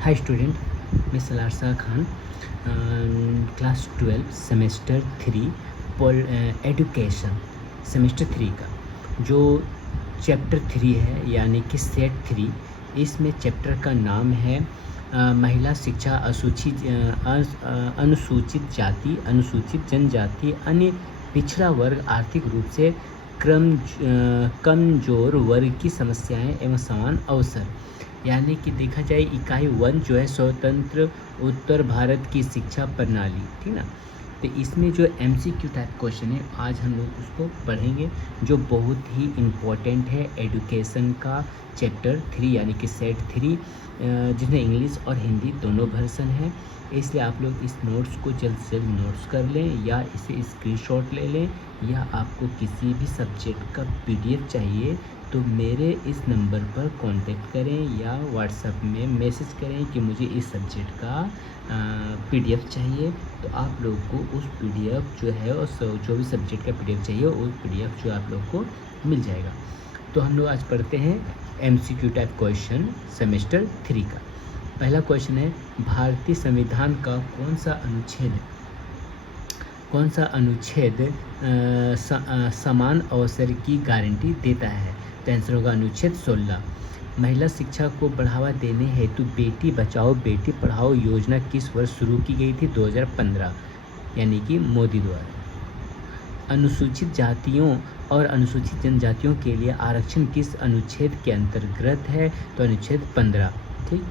Hi student, मैं Salaar Shah Khan, class 12 semester 3 education semester 3 का जो चैप्टर 3 है यानी कि सेट 3, इसमें चैप्टर का नाम है महिला शिक्षा, अनुसूचित जाति, अनुसूचित जनजाति, अन्य पिछड़ा वर्ग, आर्थिक रूप से कमजोर वर्ग की समस्याएं एवं समान अवसर। यानी कि देखा जाए इकाई 1 जो है स्वतंत्र उत्तर भारत की शिक्षा प्रणाली, ठीक ना। तो इसमें जो MCQ टाइप क्वेश्चन है आज हम लोग उसको पढ़ेंगे, जो बहुत ही इम्पोर्टेंट है एडुकेशन का चैप्टर 3 यानी कि सेट 3, जिसमें इंग्लिश और हिंदी दोनों वर्सन है। इसलिए आप लोग इस नोट्स को जल्द से जल्द नोट्स कर लें या इसे स्क्रीनशॉट ले लें, या आपको किसी भी सब्जेक्ट का PDF चाहिए तो मेरे इस नंबर पर कांटेक्ट करें या व्हाट्सएप में मैसेज करें कि मुझे इस सब्जेक्ट का PDF चाहिए। तो आप लोग को उस PDF जो है, और जो भी सब्जेक्ट का PDF चाहिए उस PDF जो आप लोग को मिल जाएगा। तो हम लोग आज पढ़ते हैं MCQ टाइप क्वेश्चन सेमेस्टर 3 का। पहला क्वेश्चन है, भारतीय संविधान का कौन सा अनुच्छेद समान अवसर की गारंटी देता है? तो आंसर होगा अनुच्छेद 16। महिला शिक्षा को बढ़ावा देने हेतु बेटी बचाओ बेटी पढ़ाओ योजना किस वर्ष शुरू की गई थी? 2015, यानी कि मोदी द्वारा। अनुसूचित जातियों और अनुसूचित जनजातियों के लिए आरक्षण किस अनुच्छेद के अंतर्गत है? तो अनुच्छेद 15, ठीक।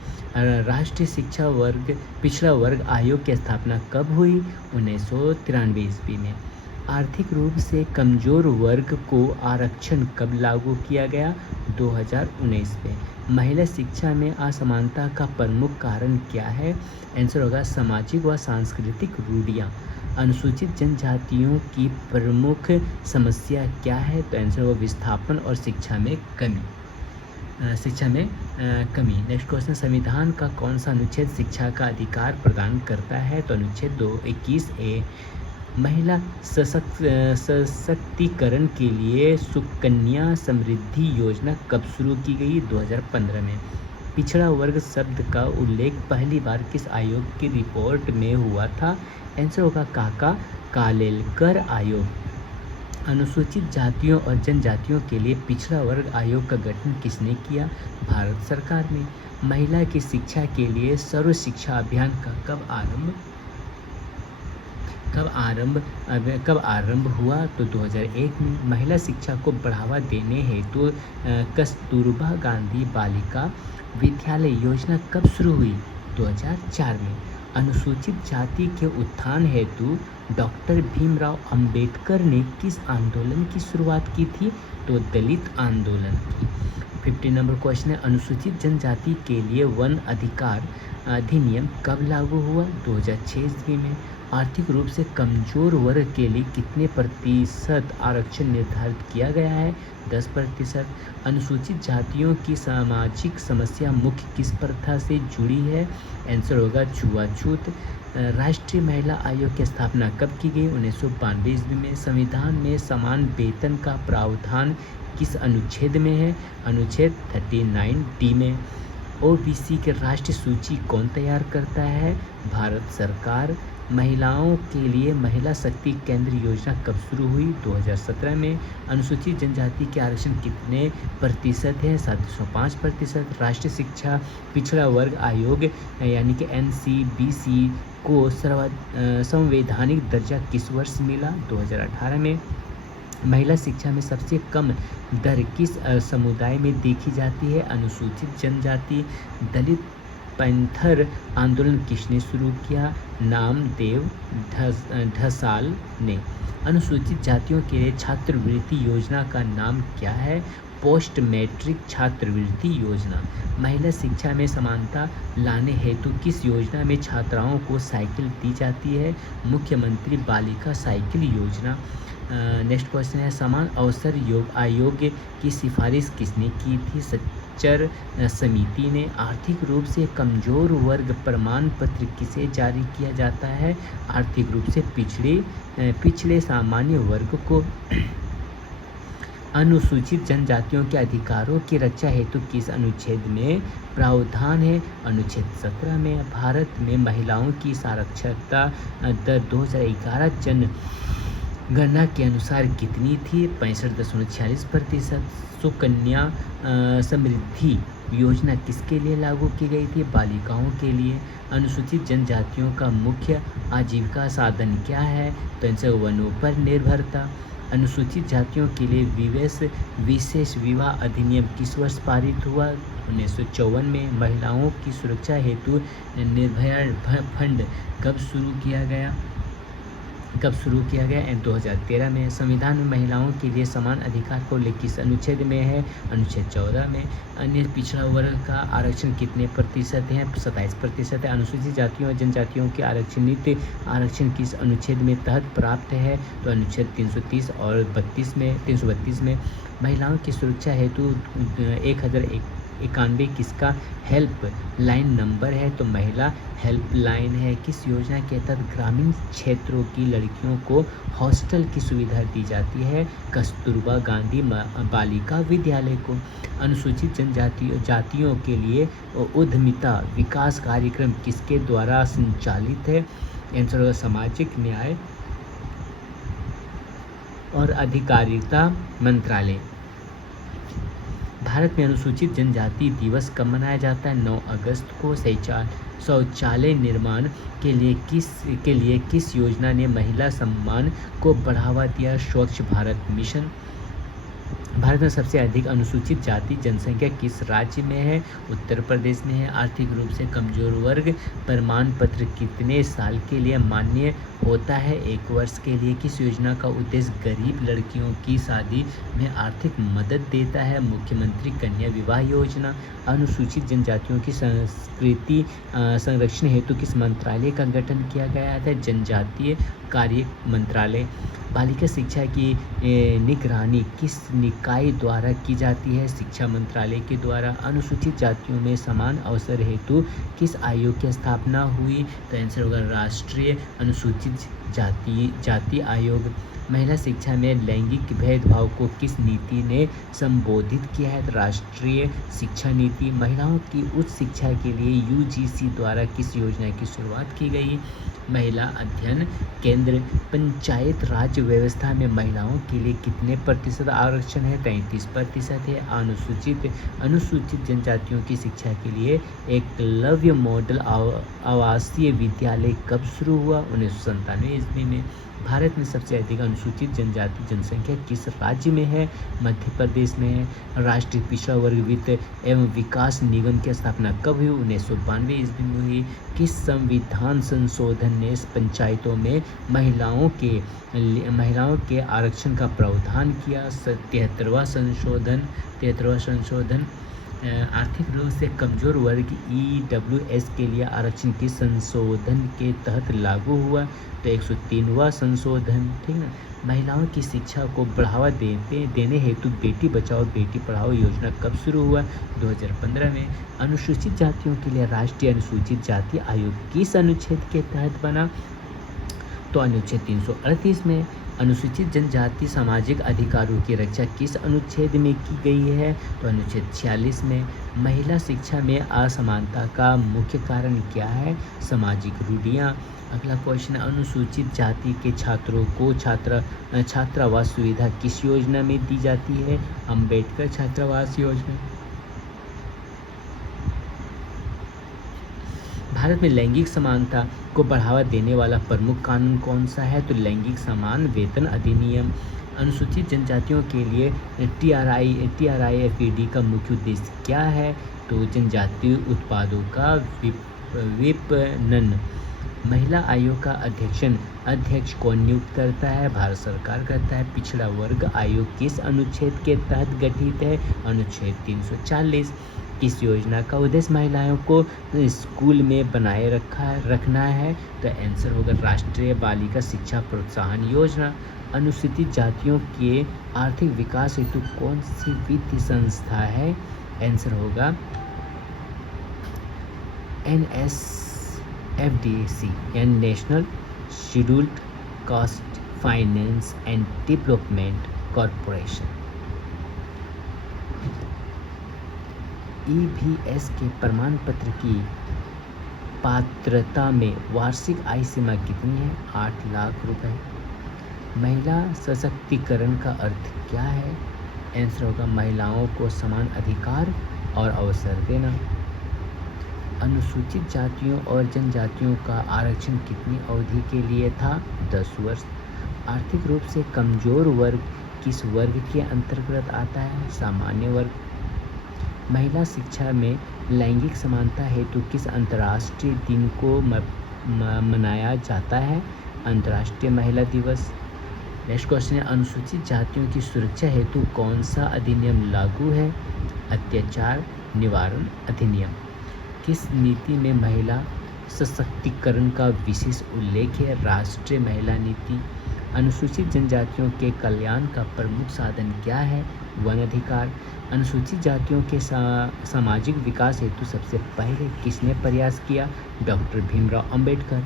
राष्ट्रीय शिक्षा वर्ग पिछड़ा वर्ग आयोग की स्थापना कब हुई? 1993 ईस्वी में। आर्थिक रूप से कमजोर वर्ग को आरक्षण कब लागू किया गया? 2019 में। महिला शिक्षा में असमानता का प्रमुख कारण क्या है? आंसर होगा सामाजिक व सांस्कृतिक रूढ़ियाँ। अनुसूचित जनजातियों की प्रमुख समस्या क्या है? तो आंसर होगा विस्थापन और शिक्षा में कमी। नेक्स्ट क्वेश्चन, संविधान का कौन सा अनुच्छेद शिक्षा का अधिकार प्रदान करता है? तो अनुच्छेद 221A। महिला सशक्तिकरण के लिए सुकन्या समृद्धि योजना कब शुरू की गई? 2015 में। पिछड़ा वर्ग शब्द का उल्लेख पहली बार किस आयोग की रिपोर्ट में हुआ था? आंसर होगा काका कालेलकर आयोग। अनुसूचित जातियों और जनजातियों के लिए पिछड़ा वर्ग आयोग का गठन किसने किया? भारत सरकार ने। महिला की शिक्षा के लिए सर्व शिक्षा अभियान का कब आरंभ हुआ? तो 2001 में। महिला शिक्षा को बढ़ावा देने हेतु कस्तूरबा गांधी बालिका विद्यालय योजना कब शुरू हुई? 2004 में। अनुसूचित जाति के उत्थान हेतु डॉक्टर भीमराव अंबेडकर ने किस आंदोलन की शुरुआत की थी? तो दलित आंदोलन की। 50 नंबर क्वेश्चन है, अनुसूचित जनजाति के लिए वन अधिकार अधिनियम कब लागू हुआ? 2006 ईस्वी में। आर्थिक रूप से कमजोर वर्ग के लिए कितने प्रतिशत आरक्षण निर्धारित किया गया है? 10%। अनुसूचित जातियों की सामाजिक समस्या मुख्य किस प्रथा से जुड़ी है? आंसर होगा छुआछूत। राष्ट्रीय महिला आयोग की स्थापना कब की गई? 1992 ईस्वी में। संविधान में समान वेतन का प्रावधान किस अनुच्छेद में है? अनुच्छेद 39D में। OBC के राष्ट्रीय सूची कौन तैयार करता है? भारत सरकार। महिलाओं के लिए महिला शक्ति केंद्र योजना कब शुरू हुई? 2017 में। अनुसूचित जनजाति के आरक्षण कितने प्रतिशत है? 705%। राष्ट्रीय शिक्षा पिछड़ा वर्ग आयोग यानी कि NCBC को संवैधानिक दर्जा किस वर्ष मिला? 2018 में। महिला शिक्षा में सबसे कम दर किस समुदाय में देखी जाती है? अनुसूचित जनजाति। दलित पैंथर आंदोलन किसने शुरू किया? नामदेव ढसाल ने। अनुसूचित जातियों के लिए छात्रवृत्ति योजना का नाम क्या है? पोस्ट मैट्रिक छात्रवृत्ति योजना। महिला शिक्षा में समानता लाने हेतु किस योजना में छात्राओं को साइकिल दी जाती है? मुख्यमंत्री बालिका साइकिल योजना। नेक्स्ट क्वेश्चन है, समान अवसर आयोग की सिफारिश किसने की थी? सच्चर समिति ने। आर्थिक रूप से कमजोर वर्ग प्रमाण पत्र किसे जारी किया जाता है? आर्थिक रूप से पिछड़े सामान्य वर्ग को। अनुसूचित जनजातियों के अधिकारों की रक्षा हेतु किस अनुच्छेद में प्रावधान है? अनुच्छेद 17 में। भारत में महिलाओं की साक्षरता दर 2011 जनगणना के अनुसार कितनी थी? 65.46%। सुकन्या समृद्धि योजना किसके लिए लागू की गई थी? बालिकाओं के लिए। अनुसूचित जनजातियों का मुख्य आजीविका साधन क्या है? तो इनसे वनों पर निर्भरता। अनुसूचित जातियों के लिए विशेष विवाह अधिनियम किस वर्ष पारित हुआ? 1954 में। महिलाओं की सुरक्षा हेतु निर्भया फंड कब शुरू किया गया? 2013 में। संविधान में महिलाओं के लिए समान अधिकार को उल्लेख किस अनुच्छेद में है? अनुच्छेद 14 में। अन्य पिछड़ा वर्ग का आरक्षण कितने प्रतिशत है? 27% है। अनुसूचित जातियों और जनजातियों के आरक्षण किस अनुच्छेद में तहत प्राप्त है? तो अनुच्छेद 330 और 332 में। महिलाओं की सुरक्षा हेतु 1091 किसका हेल्प लाइन नंबर है? तो महिला हेल्पलाइन है। किस योजना के तहत ग्रामीण क्षेत्रों की लड़कियों को हॉस्टल की सुविधा दी जाती है? कस्तूरबा गांधी बालिका विद्यालय को। अनुसूचित जातियों के लिए उद्यमिता विकास कार्यक्रम किसके द्वारा संचालित है? आंसर होगा सामाजिक न्याय और अधिकारिता मंत्रालय। भारत में अनुसूचित जनजाति दिवस कब मनाया जाता है? 9 अगस्त को। शौचालय निर्माण के लिए किस योजना ने महिला सम्मान को बढ़ावा दिया? स्वच्छ भारत मिशन। भारत में सबसे अधिक अनुसूचित जाति जनसंख्या किस राज्य में है? उत्तर प्रदेश में है। आर्थिक रूप से कमजोर वर्ग प्रमाण पत्र कितने साल के लिए मान्य होता है? 1 वर्ष के लिए। किस योजना का उद्देश्य गरीब लड़कियों की शादी में आर्थिक मदद देता है? मुख्यमंत्री कन्या विवाह योजना। अनुसूचित जनजातियों की संस्कृति संरक्षण हेतु किस मंत्रालय का गठन किया गया था? जनजातीय कार्य मंत्रालय। बालिका शिक्षा की निगरानी किस निकाय द्वारा की जाती है? शिक्षा मंत्रालय के द्वारा। अनुसूचित जातियों में समान अवसर हेतु किस आयोग की स्थापना हुई? तो आंसर होगा राष्ट्रीय अनुसूचित जाति आयोग। महिला शिक्षा में लैंगिक भेदभाव को किस नीति ने संबोधित किया है? राष्ट्रीय शिक्षा नीति। महिलाओं की उच्च शिक्षा के लिए UGC द्वारा किस योजना की शुरुआत की गई? महिला अध्ययन केंद्र। पंचायत राज व्यवस्था में महिलाओं के लिए कितने प्रतिशत आरक्षण है? 33% है। अनुसूचित जनजातियों की शिक्षा के लिए एकलव्य मॉडल आवासीय विद्यालय कब शुरू हुआ? 1997 ईस्वी में। भारत में सबसे अधिक अनुसूचित जनजाति जनसंख्या किस राज्य में है? मध्य प्रदेश में है। राष्ट्रीय पिछड़ा वर्ग वित्त एवं विकास निगम की स्थापना कब हुई? 1992 ईस्वी में हुई। किस संविधान संशोधन ने पंचायतों में महिलाओं के आरक्षण का प्रावधान किया? 73वां संशोधन। आर्थिक रूप से कमजोर वर्ग EWS के लिए आरक्षण किस संशोधन के तहत लागू हुआ? तो 103वां संशोधन। ठीक ना। महिलाओं की शिक्षा को बढ़ावा देने हेतु बेटी बचाओ बेटी पढ़ाओ योजना कब शुरू हुआ? 2015 में। अनुसूचित जातियों के लिए राष्ट्रीय अनुसूचित जाति आयोग किस अनुच्छेद के तहत बना? तो अनुच्छेद 338 में। अनुसूचित जनजाति सामाजिक अधिकारों की रक्षा किस अनुच्छेद में की गई है? तो अनुच्छेद 46 में। महिला शिक्षा में असमानता का मुख्य कारण क्या है? सामाजिक रूढ़ियाँ। अगला क्वेश्चन, अनुसूचित जाति के छात्रों को छात्रावास सुविधा किस योजना में दी जाती है? अंबेडकर छात्रावास योजना। भारत में लैंगिक समानता को बढ़ावा देने वाला प्रमुख कानून कौन सा है? तो लैंगिक समान वेतन अधिनियम। अनुसूचित जनजातियों के लिए TRIFED का मुख्य उद्देश्य क्या है? तो जनजातीय उत्पादों का विपणन। महिला आयोग का अध्यक्ष कौन नियुक्त करता है? भारत सरकार करता है। पिछड़ा वर्ग आयोग किस अनुच्छेद के तहत गठित है? अनुच्छेद 340। इस योजना का उद्देश्य महिलाओं को स्कूल में बनाए रखना है? तो आंसर होगा राष्ट्रीय बालिका शिक्षा प्रोत्साहन योजना। अनुसूचित जातियों के आर्थिक विकास हेतु कौन सी वित्तीय संस्था है? आंसर होगा NSFDC यानी national scheduled caste finance and development corporation. EVS के प्रमाण पत्र की पात्रता में वार्षिक आय सीमा कितनी है? 8 लाख रुपए। महिला सशक्तिकरण का अर्थ क्या है? आंसर होगा महिलाओं को समान अधिकार और अवसर देना। अनुसूचित जातियों और जनजातियों का आरक्षण कितनी अवधि के लिए था? 10 वर्ष। आर्थिक रूप से कमजोर वर्ग किस वर्ग के अंतर्गत आता है? सामान्य वर्ग। महिला शिक्षा में लैंगिक समानता हेतु किस अंतर्राष्ट्रीय दिन को मनाया जाता है? अंतर्राष्ट्रीय महिला दिवस। नेक्स्ट क्वेश्चन है, अनुसूचित जातियों की सुरक्षा हेतु कौन सा अधिनियम लागू है? अत्याचार निवारण अधिनियम। किस नीति में महिला सशक्तिकरण का विशेष उल्लेख है? राष्ट्रीय महिला नीति। अनुसूचित जनजातियों के कल्याण का प्रमुख साधन क्या है? वन अधिकार। अनुसूचित जातियों के सामाजिक विकास हेतु सबसे पहले किसने प्रयास किया? डॉक्टर भीमराव अंबेडकर।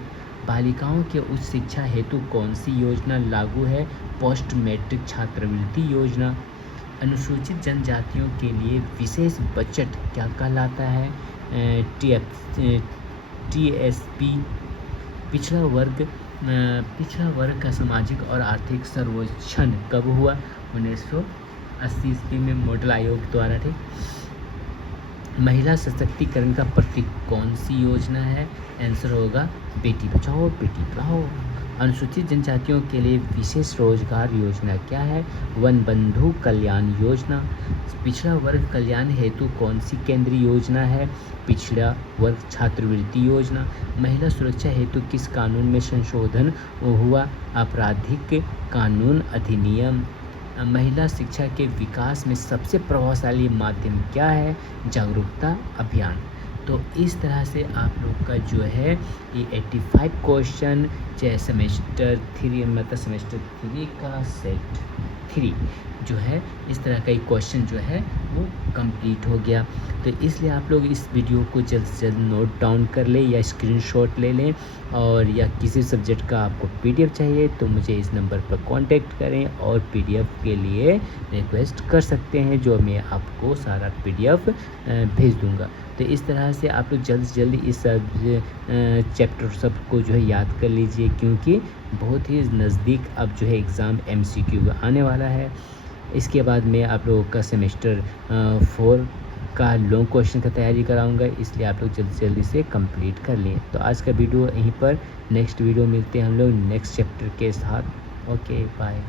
बालिकाओं के उच्च शिक्षा हेतु कौन सी योजना लागू है? पोस्ट मैट्रिक छात्रवृत्ति योजना। अनुसूचित जनजातियों के लिए विशेष बजट क्या कहलाता है? TSP। पिछड़ा वर्ग का सामाजिक और आर्थिक सर्वेक्षण कब हुआ? 1980 ईस्वी में मॉडल आयोग द्वारा। ठीक। महिला सशक्तिकरण का प्रतीक कौन सी योजना है? आंसर होगा बेटी बचाओ बेटी पढ़ाओ। अनुसूचित जनजातियों के लिए विशेष रोजगार योजना क्या है? वन बंधु कल्याण योजना। पिछड़ा वर्ग कल्याण हेतु कौन सी केंद्रीय योजना है? पिछड़ा वर्ग छात्रवृत्ति योजना। महिला सुरक्षा हेतु किस कानून में संशोधन हुआ? आपराधिक कानून अधिनियम। महिला शिक्षा के विकास में सबसे प्रभावशाली माध्यम क्या है? जागरूकता अभियान। तो इस तरह से आप लोग का जो है ये 85 क्वेश्चन चाहे सेमेस्टर 3 मतलब सेमेस्टर 3 का सेट 3 जो है इस तरह का एक क्वेश्चन जो है वो कंप्लीट हो गया। तो इसलिए आप लोग इस वीडियो को जल्द से जल्द नोट डाउन कर लें या स्क्रीनशॉट ले लें, और या किसी सब्जेक्ट का आपको PDF चाहिए तो मुझे इस नंबर पर कांटेक्ट करें और PDF के लिए रिक्वेस्ट कर सकते हैं, जो मैं आपको सारा PDF भेज दूंगा। तो इस तरह से आप लोग जल्द से जल्द इस चैप्टर सबको जो है याद कर लीजिए, क्योंकि बहुत ही नज़दीक अब जो है एग्ज़ाम MCQ आने वाला है। इसके बाद मैं आप लोगों का सेमेस्टर 4 का लॉन्ग क्वेश्चन का तैयारी कराऊंगा, इसलिए आप लोग जल्दी से जल्दी से कंप्लीट कर लें। तो आज का वीडियो यहीं पर, नेक्स्ट वीडियो मिलते हैं हम लोग नेक्स्ट चैप्टर के साथ। Okay bye.